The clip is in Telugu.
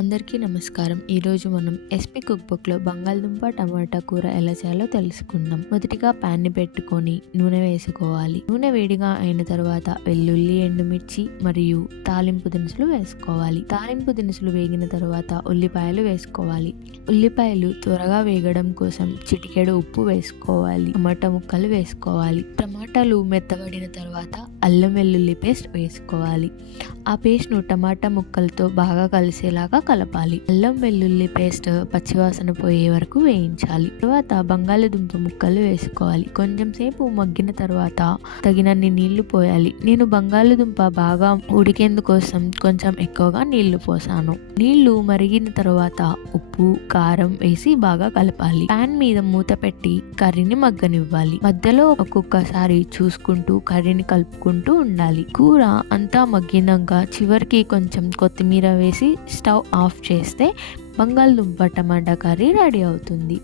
అందరికీ నమస్కారం. ఈరోజు మనం ఎస్పీ కుక్ బుక్లో బంగాళదుంప టమాటా కూర ఎలా చేయాలో తెలుసుకుందాం. మొదటిగా ప్యాన్ని పెట్టుకొని నూనె వేసుకోవాలి. నూనె వేడిగా అయిన తర్వాత వెల్లుల్లి, ఎండుమిర్చి మరియు తాలింపు దినుసులు వేసుకోవాలి. తాలింపు దినుసులు వేగిన తర్వాత ఉల్లిపాయలు వేసుకోవాలి. ఉల్లిపాయలు త్వరగా వేగడం కోసం చిటికెడు ఉప్పు వేసుకోవాలి. టమాటా ముక్కలు వేసుకోవాలి. టమాటాలు మెత్తబడిన తర్వాత అల్లం వెల్లుల్లి పేస్ట్ వేసుకోవాలి. ఆ పేస్ట్ను టమాటా ముక్కలతో బాగా కలిసేలాగా కలపాలి. అల్లం వెల్లుల్లి పేస్ట్ పచ్చివాసన పోయే వరకు వేయించాలి. తర్వాత బంగాళదుంప ముక్కలు వేసుకోవాలి. కొంచెం సేపు మగ్గిన తర్వాత తగినన్ని నీళ్లు పోయాలి. నేను బంగాళదుంప బాగా ఉడికేందుకోసం కొంచెం ఎక్కువగా నీళ్లు పోసాను. నీళ్లు మరిగిన తర్వాత ఉప్పు, కారం వేసి బాగా కలపాలి. పాన్ మీద మూత పెట్టి కర్రీని మగ్గనివ్వాలి. మధ్యలో ఒక్కొక్కసారి చూసుకుంటూ కర్రీని కలుపుకుంటూ ఉండాలి. కూర అంతా మగ్గినాక చివరికి కొంచెం కొత్తిమీర వేసి స్టవ్ ఆఫ్ చేస్తే బంగాళదుంప టమాటా కర్రీ రెడీ అవుతుంది.